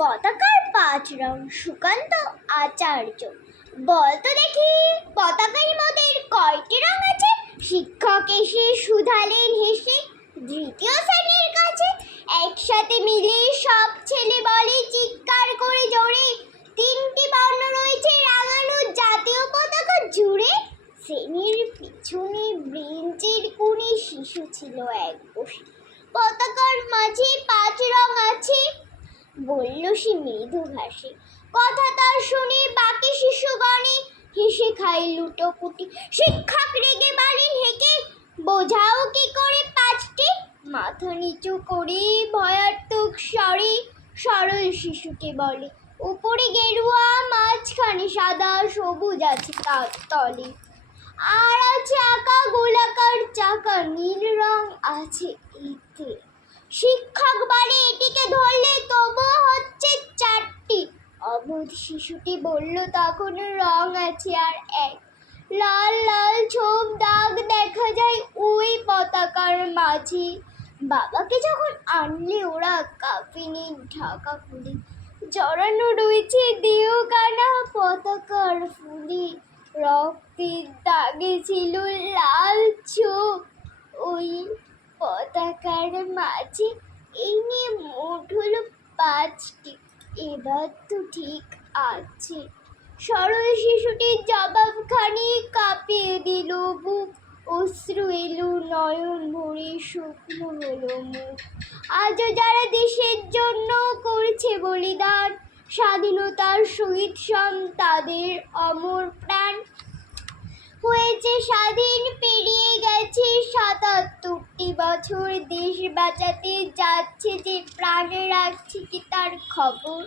পতাকার পাঁচ রং সুকান্ত আচার্য। বলতো দেখি, পতাকার মধ্যে কয়টি রং আছে? শিক্ষক এসে শুধালেন হেসে দ্বিতীয় শ্রেণির কাছে একসাথে মিলে সব ছেলে বলে চিৎকার করে জোরে তিনটি বর্ণ রয়েছে রাঙানো জাতীয় পতাকা জুড়ে। শ্রেণির পিছনে বেঞ্চের কোণে শিশু ছিল এক বসে পতাকার মাঝে পাঁচ রং আছে। বলল সে মৃদু ভাসে কথা তার শুনি, বাকি শিশুগণে হেসে খাই লুটোপুটি। শিক্ষক রেগে বলেন হেকে বোঝাও কি করে পাঁচটি? মাথা নিচু করে, ভয়াত্মক স্বরে সরল শিশুকে বলে। উপরে গেরুয়া, মাঝখানে সাদা, সবুজ আছে তার তলে। আর আছে আঁকা গোলাকার চাকা, নীল রং আছে এতে শিশুটি বলল, তখন রং আছে আর এক। লাল লাল ছোপ দাগ দেখা যায় ওই পতাকার মাঝে। বাবাকে যখন আনলে ওরা কাফিনে ঢাকা খুলে। জড়ানো রয়েছে দেহ কানা পতাকার ফুলে। রক্তের দাগে ছিল লাল ছোপ। ওই পতাকার মাঝে এই নিয়ে মোট হলো পাঁচটি এবার তো ঠিক আছে। সরল শিশুটির জবাবখানি কাঁপিয়ে দিল বুক, অশ্রু এলো, নয়ন ভরে শুকনো হলো মুখ। আজও যারা দেশের জন্য করছে বলিদান, স্বাধীনতার সহিত সম তাদের অমর প্রাণ। হয়েছে স্বাধীন বছর দেশ বাঁচাতে যাচ্ছে যে প্রাণে রাখছে কি তার খবর?